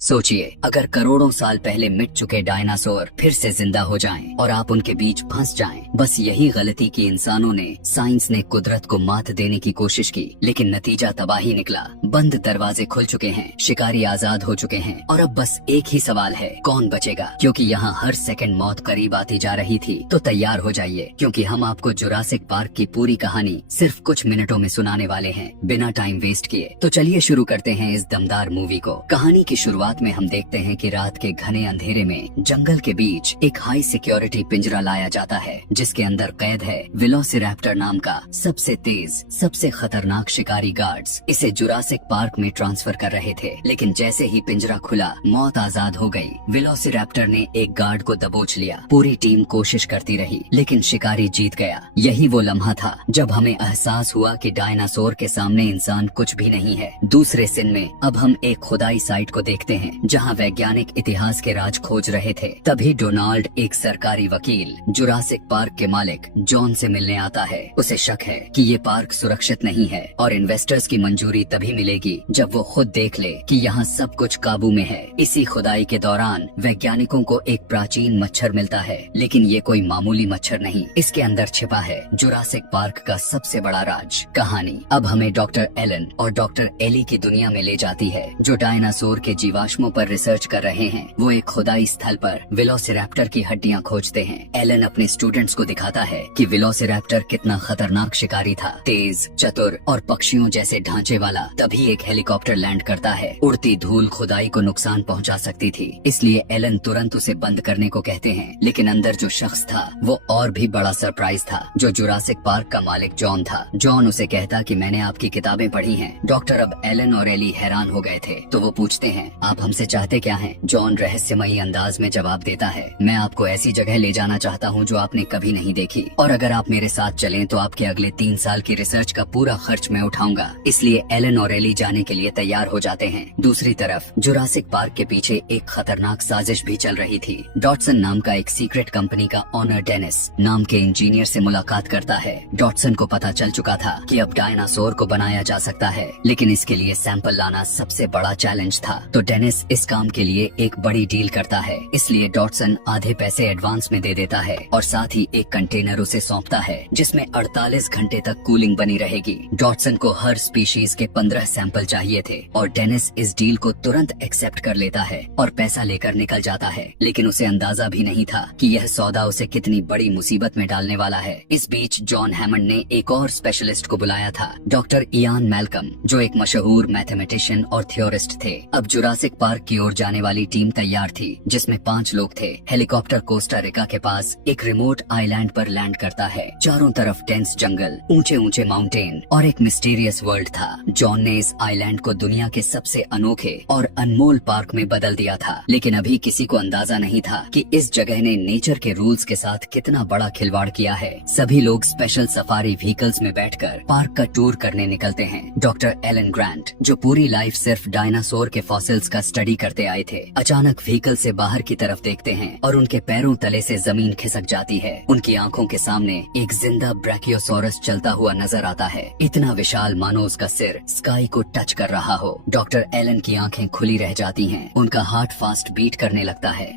सोचिए, अगर करोड़ों साल पहले मिट चुके डायनासोर फिर से जिंदा हो जाएं और आप उनके बीच फंस जाएं। बस यही गलती की इंसानों ने, साइंस ने कुदरत को मात देने की कोशिश की, लेकिन नतीजा तबाही निकला। बंद दरवाजे खुल चुके हैं, शिकारी आजाद हो चुके हैं और अब बस एक ही सवाल है, कौन बचेगा? क्योंकि यहाँ हर सेकंड मौत करीब आती जा रही थी। तो तैयार हो जाइए, क्योंकि हम आपको जुरासिक पार्क की पूरी कहानी सिर्फ कुछ मिनटों में सुनाने वाले हैं, बिना टाइम वेस्ट किए। तो चलिए शुरू करते हैं इस दमदार मूवी को। कहानी की शुरुआत में हम देखते हैं कि रात के घने अंधेरे में जंगल के बीच एक हाई सिक्योरिटी पिंजरा लाया जाता है, जिसके अंदर कैद है वेलोसिरैप्टर नाम का सबसे तेज, सबसे खतरनाक शिकारी। गार्ड्स इसे जुरासिक पार्क में ट्रांसफर कर रहे थे, लेकिन जैसे ही पिंजरा खुला, मौत आजाद हो गई। वेलोसिरैप्टर ने एक गार्ड को दबोच लिया। पूरी टीम कोशिश करती रही, लेकिन शिकारी जीत गया। यही वो लम्हा था जब हमें एहसास हुआ कि डायनासोर के सामने इंसान कुछ भी नहीं है। दूसरे सीन में अब हम एक खुदाई साइट को देखते हैं, जहां वैज्ञानिक इतिहास के राज खोज रहे थे। तभी डोनाल्ड, एक सरकारी वकील, जुरासिक पार्क के मालिक जॉन से मिलने आता है। उसे शक है कि ये पार्क सुरक्षित नहीं है और इन्वेस्टर्स की मंजूरी तभी मिलेगी जब वो खुद देख ले कि यहाँ सब कुछ काबू में है। इसी खुदाई के दौरान वैज्ञानिकों को एक प्राचीन मच्छर मिलता है, लेकिन ये कोई मामूली मच्छर नहीं, इसके अंदर छिपा है जुरासिक पार्क का सबसे बड़ा राज। कहानी अब हमें डॉक्टर एलन और डॉक्टर एली की दुनिया में ले जाती है, जो डायनासोर के जीवाश्मों पर रिसर्च कर रहे हैं। वो एक खुदाई स्थल पर वेलोसिरैप्टर की हड्डियां खोजते हैं। एलन अपने स्टूडेंट्स को दिखाता है कि वेलोसिरैप्टर कितना खतरनाक शिकारी था, तेज, चतुर और पक्षियों जैसे ढांचे वाला। तभी एक हेलीकॉप्टर लैंड करता है। उड़ती धूल खुदाई को नुकसान पहुंचा सकती थी, इसलिए एलन तुरंत उसे बंद करने को कहते हैं। लेकिन अंदर जो शख्स था वो और भी बड़ा सरप्राइज था, जो जुरासिक पार्क का मालिक जॉन था। जॉन उसे कहता कि मैंने आपकी किताबें पढ़ी हैं। डॉक्टर अब एलन और एली हैरान हो गए थे, तो वो पूछते हैं, आप हमसे चाहते क्या हैं? जॉन रहस्यमयी अंदाज में जवाब देता है, मैं आपको ऐसी जगह ले जाना चाहता हूँ जो आपने कभी नहीं देखी, और अगर आप मेरे साथ चलें तो आपके अगले 3 साल की रिसर्च का पूरा खर्च मैं उठाऊंगा। इसलिए एलन और एली जाने के लिए तैयार हो जाते हैं। दूसरी तरफ जुरासिक पार्क के पीछे एक खतरनाक साजिश भी चल रही थी। डॉटसन नाम का एक सीक्रेट कंपनी का ऑनर डेनिस नाम के इंजीनियर से मुलाकात करता है। डॉटसन को पता चल चुका था कि अब डायनासोर को बनाया जा सकता है, लेकिन इसके लिए सैंपल लाना सबसे बड़ा चैलेंज था। तो डेनिस इस काम के लिए एक बड़ी डील करता है, इसलिए डॉटसन आधे पैसे एडवांस में दे देता है और साथ ही एक कंटेनर उसे सौंपता है, जिसमें 48 घंटे तक कूलिंग बनी रहेगी। डॉटसन को हर स्पीशीज के 15 सैंपल चाहिए थे और डेनिस इस डील को तुरंत एक्सेप्ट कर लेता है और पैसा लेकर निकल जाता है। लेकिन उसे अंदाजा भी नहीं था कि यह सौदा उसे कितनी बड़ी मुसीबत में डालने वाला है। इस बीच जॉन हैमंड ने एक और स्पेशलिस्ट को बुलाया था, डॉक्टर इयान मैल्कम, जो एक मशहूर मैथमेटिशियन और थ्योरिस्ट थे। अब जुरासिक पार्क की ओर जाने वाली टीम तैयार थी, जिसमें 5 लोग थे। हेलीकॉप्टर कोस्टा रिका के पास एक रिमोट आइलैंड पर लैंड करता है। चारों तरफ डेंस जंगल, ऊंचे ऊंचे माउंटेन और एक मिस्टीरियस वर्ल्ड था। जॉन ने इस आइलैंड को दुनिया के सबसे अनोखे और अनमोल पार्क में बदल दिया था, लेकिन अभी किसी को अंदाजा नहीं था कि इस जगह ने नेचर के रूल्स के साथ कितना बड़ा खिलवाड़ किया है। सभी लोग स्पेशल सफारी व्हीकल्स में बैठकर पार्क का टूर करने निकलते हैं। डॉक्टर एलन ग्रांट, जो पूरी लाइफ सिर्फ डायनासोर के फॉसिल्स का स्टडी करते आए थे, अचानक व्हीकल से बाहर की तरफ देखते हैं और उनके पैरों तले से जमीन खिसक जाती है। उनकी आंखों के सामने एक जिंदा ब्रैकियोसोरस चलता हुआ नजर आता है, इतना विशाल मानो उसका सिर स्काई को टच कर रहा हो। डॉक्टर एलन की आंखें खुली रह जाती हैं, उनका हार्ट फास्ट बीट करने लगता है।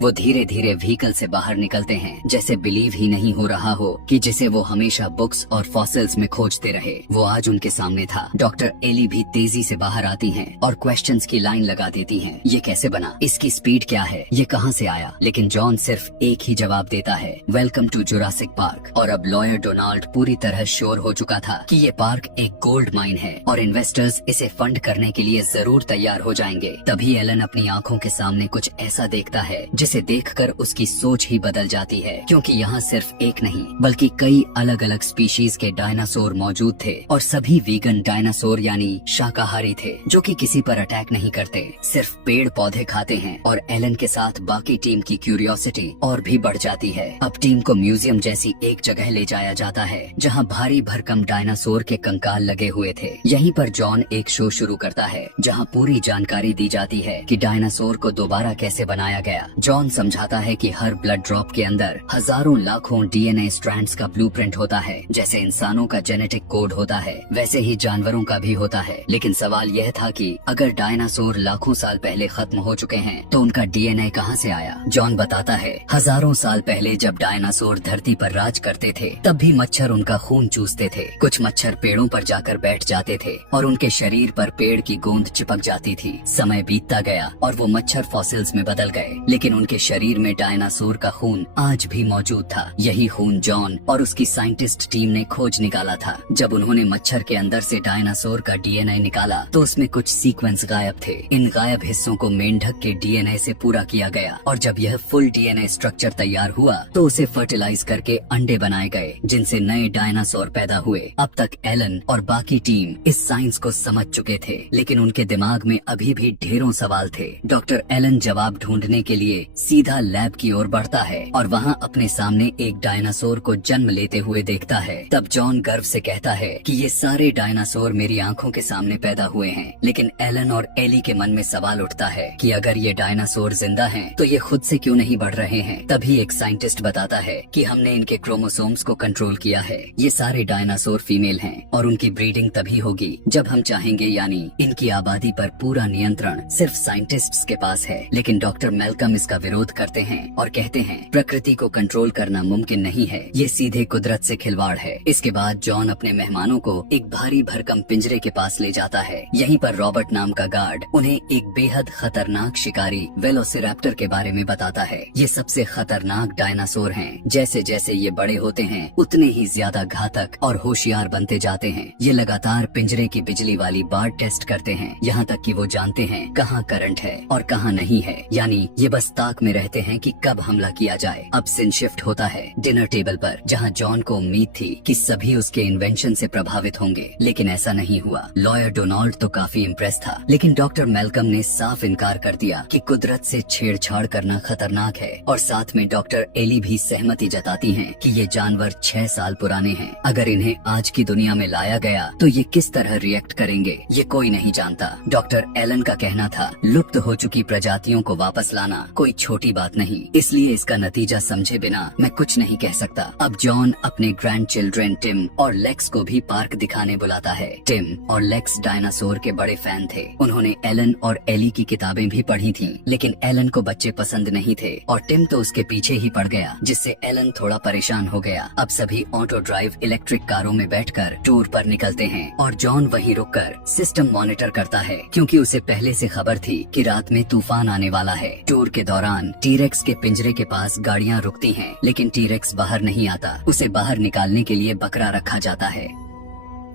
वो धीरे धीरे व्हीकल से बाहर निकलते हैं, जैसे बिलीव ही नहीं हो रहा हो कि जिसे वो हमेशा बुक्स और फॉसिल्स में खोजते रहे, वो आज उनके सामने था। डॉक्टर एली भी तेजी से बाहर आती हैं और क्वेश्चंस की लाइन लगा देती हैं। ये कैसे बना? इसकी स्पीड क्या है? ये कहां से आया? लेकिन जॉन सिर्फ एक ही जवाब देता है, वेलकम टू जुरासिक पार्क। और अब लॉयर डोनाल्ड पूरी तरह श्योर हो चुका था कि ये पार्क एक गोल्ड माइन है और इन्वेस्टर्स इसे फंड करने के लिए जरूर तैयार हो जाएंगे। तभी एलन अपनी आंखों के सामने कुछ ऐसा देखता है जिसे देखकर उसकी सोच ही बदल जाती है, क्योंकि यहाँ सिर्फ एक नहीं बल्कि कई अलग अलग स्पीशीज के डायनासोर मौजूद थे और सभी वीगन डायनासोर यानी शाकाहारी थे, जो कि किसी पर अटैक नहीं करते, सिर्फ पेड़ पौधे खाते हैं। और एलन के साथ बाकी टीम की क्यूरियोसिटी और भी बढ़ जाती है। अब टीम को म्यूजियम जैसी एक जगह ले जाया जाता है, जहाँ भारी भरकम डायनासोर के कंकाल लगे हुए थे। यहीं पर जॉन एक शो शुरू करता है, जहाँ पूरी जानकारी दी जाती है कि डायनासोर को दोबारा कैसे बनाया गया। जॉन जॉन समझाता है कि हर ब्लड ड्रॉप के अंदर हजारों लाखों डीएनए स्ट्रैंड्स का ब्लूप्रिंट होता है। जैसे इंसानों का जेनेटिक कोड होता है वैसे ही जानवरों का भी होता है। लेकिन सवाल यह था कि अगर डायनासोर लाखों साल पहले खत्म हो चुके हैं तो उनका डीएनए कहां से आया। जॉन बताता है हजारों साल पहले जब डायनासोर धरती पर राज करते थे तब भी मच्छर उनका खून चूसते थे। कुछ मच्छर पेड़ों पर जाकर बैठ जाते थे और उनके शरीर पर पेड़ की गोंद चिपक जाती थी। समय बीतता गया और वो मच्छर फॉसिल्स में बदल गए, लेकिन उनके शरीर में डायनासोर का खून आज भी मौजूद था। यही खून जॉन और उसकी साइंटिस्ट टीम ने खोज निकाला था। जब उन्होंने मच्छर के अंदर से डायनासोर का डीएनए निकाला तो उसमें कुछ सीक्वेंस गायब थे। इन गायब हिस्सों को मेंढक के डीएनए से पूरा किया गया और जब यह फुल डीएनए स्ट्रक्चर तैयार हुआ तो उसे फर्टिलाइज करके अंडे बनाए गए जिनसे नए डायनासोर पैदा हुए। अब तक एलन और बाकी टीम इस साइंस को समझ चुके थे, लेकिन उनके दिमाग में अभी भी ढेरों सवाल थे। डॉक्टर एलन जवाब ढूंढने के लिए सीधा लैब की ओर बढ़ता है और वहाँ अपने सामने एक डायनासोर को जन्म लेते हुए देखता है। तब जॉन गर्व से कहता है कि ये सारे डायनासोर मेरी आंखों के सामने पैदा हुए हैं। लेकिन एलन और एली के मन में सवाल उठता है कि अगर ये डायनासोर जिंदा हैं, तो ये खुद से क्यों नहीं बढ़ रहे हैं। तभी एक साइंटिस्ट बताता है कि हमने इनके क्रोमोसोम्स को कंट्रोल किया है। ये सारे डायनासोर फीमेल हैं और उनकी ब्रीडिंग तभी होगी जब हम चाहेंगे, यानी इनकी आबादी पर पूरा नियंत्रण सिर्फ साइंटिस्ट्स के पास है। लेकिन डॉक्टर मेलकम इसका विरोध करते हैं और कहते हैं प्रकृति को कंट्रोल करना मुमकिन नहीं है, ये सीधे कुदरत से खिलवाड़ है। इसके बाद जॉन अपने मेहमानों को एक भारी भरकम पिंजरे के पास ले जाता है। यहीं पर रॉबर्ट नाम का गार्ड उन्हें एक बेहद खतरनाक शिकारी वेलोसिरैप्टर के बारे में बताता है। ये सबसे खतरनाक डायनासोर हैं। जैसे जैसे ये बड़े होते हैं उतने ही ज्यादा घातक और होशियार बनते जाते हैं। ये लगातार पिंजरे की बिजली वाली बार टेस्ट करते हैं, यहाँ तक कि वो जानते हैं कहाँ करंट है और कहाँ नहीं है। यानी ये बस ताक में रहते हैं कि कब हमला किया जाए। अब सीन शिफ्ट होता है डिनर टेबल पर, जहाँ जॉन को उम्मीद थी कि सभी उसके इन्वेंशन से प्रभावित होंगे, लेकिन ऐसा नहीं हुआ। लॉयर डोनाल्ड तो काफी इम्प्रेस था, लेकिन डॉक्टर मेलकम ने साफ इनकार कर दिया कि कुदरत से छेड़छाड़ करना खतरनाक है। और साथ में डॉक्टर एली भी सहमति जताती हैं कि ये जानवर 6 साल पुराने हैं। अगर इन्हें आज की दुनिया में लाया गया तो ये किस तरह रिएक्ट करेंगे ये कोई नहीं जानता। डॉक्टर एलन का कहना था लुप्त हो चुकी प्रजातियों को वापस लाना कोई छोटी बात नहीं, इसलिए इसका नतीजा समझे बिना मैं कुछ नहीं कह सकता। अब जॉन अपने ग्रैंड चिल्ड्रन टिम और लेक्स को भी पार्क दिखाने बुलाता है। टिम और लेक्स डायनासोर के बड़े फैन थे। उन्होंने एलन और एली की किताबें भी पढ़ी थीं, लेकिन एलन को बच्चे पसंद नहीं थे और टिम तो उसके पीछे ही पड़ गया, जिससे एलन थोड़ा परेशान हो गया। अब सभी ऑटो ड्राइव इलेक्ट्रिक कारों में बैठकर टूर पर निकलते हैं और जॉन वहीं रुककर सिस्टम मॉनिटर करता है, क्योंकि उसे पहले से खबर थी कि रात में तूफान आने वाला है। टूर के दौरान टीरेक्स के पिंजरे के पास गाड़ियाँ रुकती हैं, लेकिन टीरेक्स बाहर नहीं आता। उसे बाहर निकालने के लिए बकरा रखा जाता है,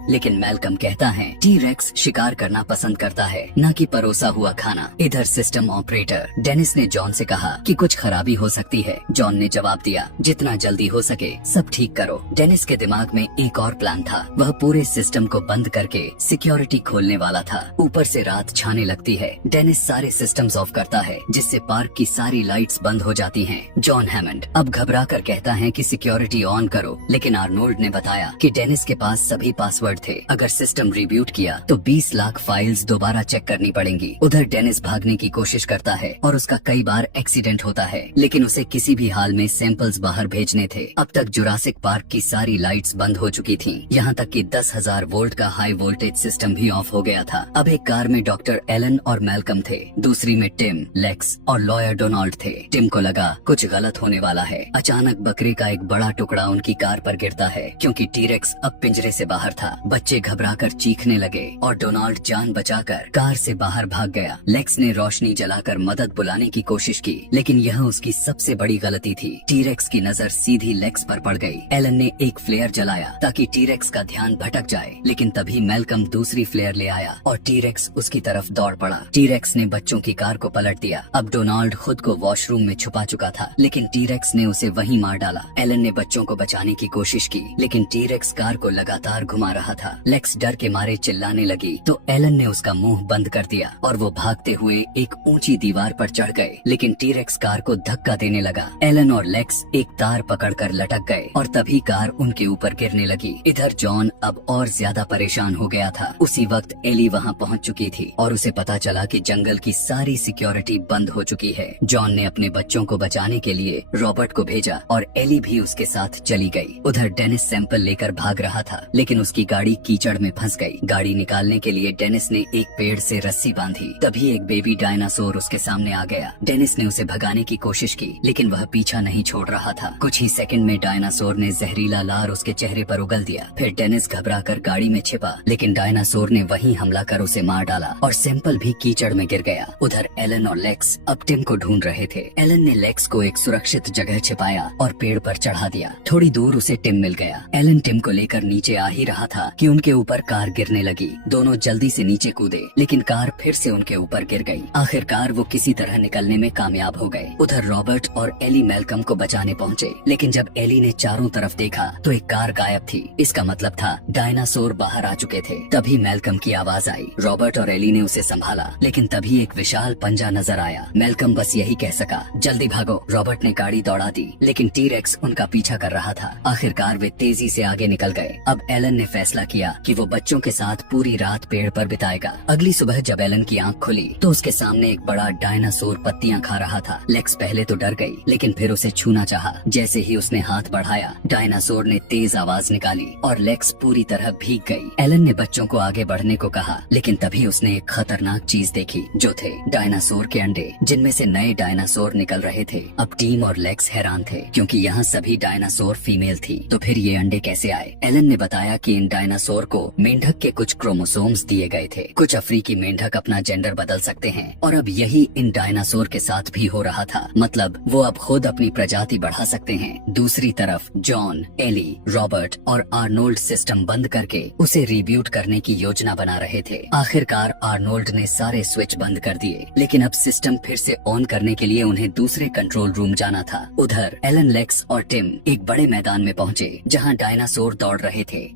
लेकिन मेलकम कहता है टी रेक्स शिकार करना पसंद करता है, न कि परोसा हुआ खाना। इधर सिस्टम ऑपरेटर डेनिस ने जॉन से कहा कि कुछ खराबी हो सकती है। जॉन ने जवाब दिया जितना जल्दी हो सके सब ठीक करो। डेनिस के दिमाग में एक और प्लान था। वह पूरे सिस्टम को बंद करके सिक्योरिटी खोलने वाला था। ऊपर से रात छाने लगती है। डेनिस सारे सिस्टम्स ऑफ करता है, जिससे पार्क की सारी लाइट्स बंद हो जाती हैं। जॉन हैमंड अब घबरा कर कहता है कि सिक्योरिटी ऑन करो, लेकिन आर्नोल्ड ने बताया कि डेनिस के पास सभी पासवर्ड थे। अगर सिस्टम रिब्यूट किया तो 20 लाख फाइल्स दोबारा चेक करनी पड़ेंगी। उधर डेनिस भागने की कोशिश करता है और उसका कई बार एक्सीडेंट होता है, लेकिन उसे किसी भी हाल में सैंपल्स बाहर भेजने थे। अब तक जुरासिक पार्क की सारी लाइट्स बंद हो चुकी थीं, यहाँ तक कि 10,000 वोल्ट का हाई वोल्टेज सिस्टम भी ऑफ हो गया था। अब एक कार में डॉक्टर एलन और मेलकम थे, दूसरी में टिम, लेक्स और लॉयर डोनाल्ड थे। टिम को लगा कुछ गलत होने वाला है। अचानक बकरे का एक बड़ा टुकड़ा उनकी कार पर गिरता है, क्योंकि टीरेक्स अब पिंजरे से बाहर था। बच्चे घबराकर चीखने लगे और डोनाल्ड जान बचाकर कार से बाहर भाग गया। लेक्स ने रोशनी जलाकर मदद बुलाने की कोशिश की, लेकिन यह उसकी सबसे बड़ी गलती थी। टीरेक्स की नजर सीधी लेक्स पर पड़ गई। एलन ने एक फ्लेयर जलाया ताकि टीरेक्स का ध्यान भटक जाए, लेकिन तभी मेलकम दूसरी फ्लेयर ले आया और टीरेक्स उसकी तरफ दौड़ पड़ा। टीरेक्स ने बच्चों की कार को पलट दिया। अब डोनाल्ड खुद को वॉशरूम में छुपा चुका था, लेकिन टीरेक्स ने उसे वहीं मार डाला। एलन ने बच्चों को बचाने की कोशिश की, लेकिन टीरेक्स कार को लगातार घुमा रहा रहा था। लेक्स डर के मारे चिल्लाने लगी तो एलन ने उसका मुंह बंद कर दिया और वो भागते हुए एक ऊंची दीवार पर चढ़ गए, लेकिन टीरेक्स कार को धक्का देने लगा। एलन और लेक्स एक तार पकड़कर लटक गए और तभी कार उनके ऊपर गिरने लगी। इधर जॉन अब और ज्यादा परेशान हो गया था। उसी वक्त एली वहाँ पहुँच चुकी थी और उसे पता चला कि जंगल की सारी सिक्योरिटी बंद हो चुकी है। जॉन ने अपने बच्चों को बचाने के लिए रॉबर्ट को भेजा और एली भी उसके साथ चली गई। उधर डेनिस सैंपल लेकर भाग रहा था, लेकिन उसकी गाड़ी कीचड़ में फंस गई। गाड़ी निकालने के लिए डेनिस ने एक पेड़ से रस्सी बांधी। तभी एक बेबी डायनासोर उसके सामने आ गया। डेनिस ने उसे भगाने की कोशिश की, लेकिन वह पीछा नहीं छोड़ रहा था। कुछ ही सेकंड में डायनासोर ने जहरीला लार उसके चेहरे पर उगल दिया। फिर डेनिस घबराकर गाड़ी में छिपा, लेकिन डायनासोर ने वहीं हमला कर उसे मार डाला और सैंपल भी कीचड़ में गिर गया। उधर एलन और लेक्स अब टिम को ढूंढ रहे थे। एलन ने लेक्स को एक सुरक्षित जगह छिपाया और पेड़ पर चढ़ा दिया। थोड़ी दूर उसे टिम मिल गया। एलन टिम को लेकर नीचे आ ही रहा था कि उनके ऊपर कार गिरने लगी। दोनों जल्दी से नीचे कूदे, लेकिन कार फिर से उनके ऊपर गिर गई। आखिरकार वो किसी तरह निकलने में कामयाब हो गए। उधर रॉबर्ट और एली मैल्कम को बचाने पहुँचे, लेकिन जब एली ने चारों तरफ देखा तो एक कार गायब थी। इसका मतलब था डायनासोर बाहर आ चुके थे। तभी मैल्कम की आवाज आई। रॉबर्ट और एली ने उसे संभाला, लेकिन तभी एक विशाल पंजा नजर आया। मैल्कम बस यही कह सका, जल्दी भागो। रॉबर्ट ने गाड़ी दौड़ा दी, लेकिन टीरेक्स उनका पीछा कर रहा था। आखिरकार वे तेजी से आगे निकल गए। अब एलन ने फैसला किया कि वो बच्चों के साथ पूरी रात पेड़ पर बिताएगा। अगली सुबह जब एलन की आंख खुली तो उसके सामने एक बड़ा डायनासोर पत्तियां खा रहा था। लेक्स पहले तो डर गई, लेकिन फिर उसे छूना चाहा। जैसे ही उसने हाथ बढ़ाया, डायनासोर ने तेज आवाज निकाली और लेक्स पूरी तरह भीग गई। एलन ने बच्चों को आगे बढ़ने को कहा, लेकिन तभी उसने एक खतरनाक चीज देखी, जो थे डायनासोर के अंडे, जिनमें से नए डायनासोर निकल रहे थे। अब टीम और लेक्स हैरान थे, क्योंकि यहाँ सभी डायनासोर फीमेल थी। तो फिर ये अंडे कैसे आए? एलन ने बताया कि इन डायनासोर को मेंढक के कुछ क्रोमोसोम्स दिए गए थे। कुछ अफ्रीकी मेंढक अपना जेंडर बदल सकते हैं, और अब यही इन डायनासोर के साथ भी हो रहा था। मतलब वो अब खुद अपनी प्रजाति बढ़ा सकते हैं। दूसरी तरफ जॉन, एली, रॉबर्ट और आर्नोल्ड सिस्टम बंद करके उसे रिब्यूट करने की योजना बना रहे थे। आखिरकार आर्नोल्ड ने सारे स्विच बंद कर दिए, लेकिन अब सिस्टम फिर से ऑन करने के लिए उन्हें दूसरे कंट्रोल रूम जाना था। उधर एलन, लेक्स और टिम एक बड़े मैदान में पहुंचे, जहां डायनासोर दौड़ रहे थे।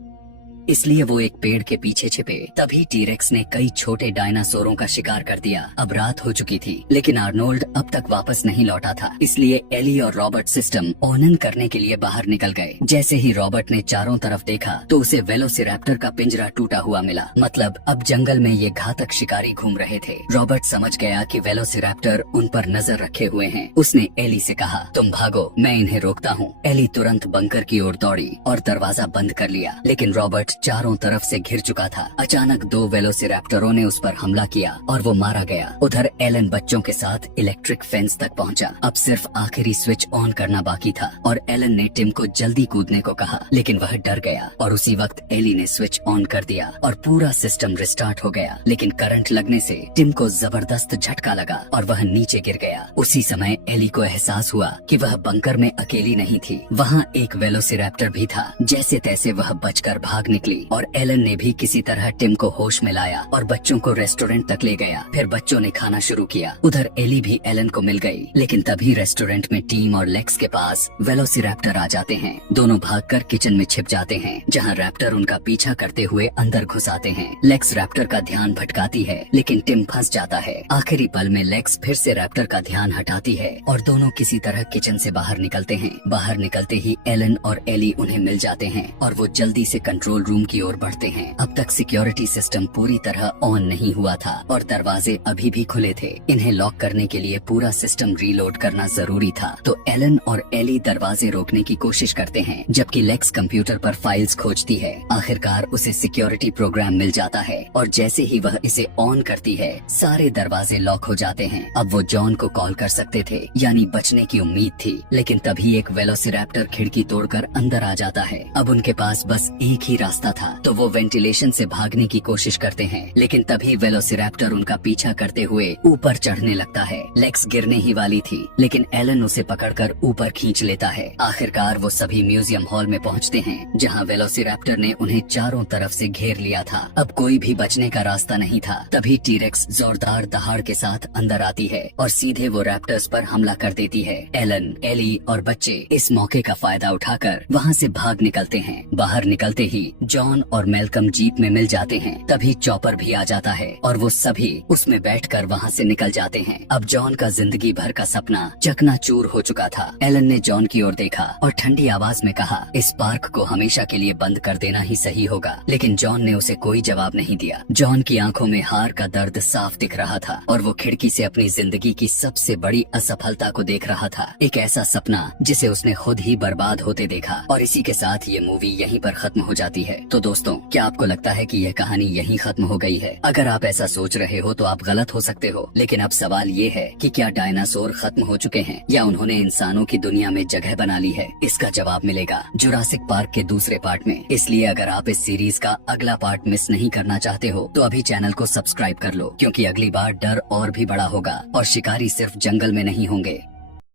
इसलिए वो एक पेड़ के पीछे छिपे। तभी टीरेक्स ने कई छोटे डायनासोरों का शिकार कर दिया। अब रात हो चुकी थी, लेकिन आर्नोल्ड अब तक वापस नहीं लौटा था। इसलिए एली और रॉबर्ट सिस्टम ओनन करने के लिए बाहर निकल गए। जैसे ही रॉबर्ट ने चारों तरफ देखा तो उसे वेलोसिरैप्टर का पिंजरा टूटा हुआ मिला। मतलब अब जंगल में ये घातक शिकारी घूम रहे थे। रॉबर्ट समझ गया कि वेलोसिरैप्टर उन पर नजर रखे हुए हैं। उसने एली से कहा, तुम भागो, मैं इन्हें रोकता हूँ। एली तुरंत बंकर की ओर दौड़ी और दरवाजा बंद कर लिया, लेकिन रॉबर्ट चारों तरफ से घिर चुका था। अचानक दो वेलोसिरैप्टरों ने उस पर हमला किया और वो मारा गया। उधर एलन बच्चों के साथ इलेक्ट्रिक फेंस तक पहुंचा। अब सिर्फ आखिरी स्विच ऑन करना बाकी था और एलन ने टिम को जल्दी कूदने को कहा, लेकिन वह डर गया और उसी वक्त एली ने स्विच ऑन कर दिया और पूरा सिस्टम रिस्टार्ट हो गया। लेकिन करंट लगने से टिम को जबरदस्त झटका लगा और वह नीचे गिर गया। उसी समय एली को एहसास हुआ कि वह बंकर में अकेली नहीं थी। वहाँ एक वेलोसिरैप्टर भी था। जैसे तैसे वह बचकर भाग निकली और एलन ने भी किसी तरह टिम को होश में लाया और बच्चों को रेस्टोरेंट तक ले गया। फिर बच्चों ने खाना शुरू किया। उधर एली भी एलन को मिल गई, लेकिन तभी रेस्टोरेंट में टीम और लेक्स के पास वेलोसिरैप्टर आ जाते हैं। दोनों भागकर किचन में छिप जाते हैं, जहां रैप्टर उनका पीछा करते हुए अंदर घुस आते हैं। लेक्स रैप्टर का ध्यान भटकाती है, लेकिन टिम फंस जाता है। आखिरी पल में लेक्स फिर से रैप्टर का ध्यान हटाती है और दोनों किसी तरह किचन से बाहर निकलते हैं। बाहर निकलते ही एलन और एली उन्हें मिल जाते हैं और वो जल्दी से कंट्रोल रूम की ओर बढ़ते हैं। अब तक सिक्योरिटी सिस्टम पूरी तरह ऑन नहीं हुआ था और दरवाजे अभी भी खुले थे। इन्हें लॉक करने के लिए पूरा सिस्टम रीलोड करना जरूरी था। तो एलन और एली दरवाजे रोकने की कोशिश करते हैं, जबकि लेक्स कंप्यूटर पर फाइल्स खोजती है। आखिरकार उसे सिक्योरिटी प्रोग्राम मिल जाता है और जैसे ही वह इसे ऑन करती है, सारे दरवाजे लॉक हो जाते हैं। अब वो जॉन को कॉल कर सकते थे, यानी बचने की उम्मीद थी। लेकिन तभी एक वेलोसिरैप्टर खिड़की तोड़कर अंदर आ जाता है। अब उनके पास बस एक ही रास्ता था, तो वो वेंटिलेशन से भागने की कोशिश करते हैं। लेकिन तभी वेलोसिरैप्टर उनका पीछा करते हुए ऊपर चढ़ने लगता है। लेक्स गिरने ही वाली थी, लेकिन एलन उसे पकड़कर ऊपर खींच लेता है। आखिरकार वो सभी म्यूजियम हॉल में पहुंचते हैं, जहां वेलोसिरैप्टर ने उन्हें चारों तरफ से घेर लिया था। अब कोई भी बचने का रास्ता नहीं था। तभी टीरेक्स जोरदार दहाड़ के साथ अंदर आती है और सीधे वो रैप्टर्स पर हमला कर देती है। एलन, एली और बच्चे इस मौके का फायदा उठाकर वहाँ से भाग निकलते हैं। बाहर निकलते ही जॉन और मेलकम जीप में मिल जाते हैं तभी चॉपर भी आ जाता है और वो सभी उसमें बैठकर वहाँ से निकल जाते हैं। अब जॉन का जिंदगी भर का सपना चकनाचूर हो चुका था। एलन ने जॉन की ओर देखा और ठंडी आवाज में कहा, इस पार्क को हमेशा के लिए बंद कर देना ही सही होगा। लेकिन जॉन ने उसे कोई जवाब नहीं दिया। जॉन की आंखों में हार का दर्द साफ दिख रहा था और वो खिड़की से अपनी जिंदगी की सबसे बड़ी असफलता को देख रहा था। एक ऐसा सपना जिसे उसने खुद ही बर्बाद होते देखा। और इसी के साथ ये मूवी यहीं पर खत्म हो जाती है। तो दोस्तों, क्या आपको लगता है कि यह कहानी यहीं खत्म हो गई है? अगर आप ऐसा सोच रहे हो तो आप गलत हो सकते हो, लेकिन अब सवाल ये है कि क्या डायनासोर खत्म हो चुके हैं या उन्होंने इंसानों की दुनिया में जगह बना ली है? इसका जवाब मिलेगा जुरासिक पार्क के दूसरे पार्ट में। इसलिए अगर आप इस सीरीज का अगला पार्ट मिस नहीं करना चाहते हो तो अभी चैनल को सब्सक्राइब कर लो, क्योंकि अगली बार डर और भी बड़ा होगा और शिकारी सिर्फ जंगल में नहीं होंगे।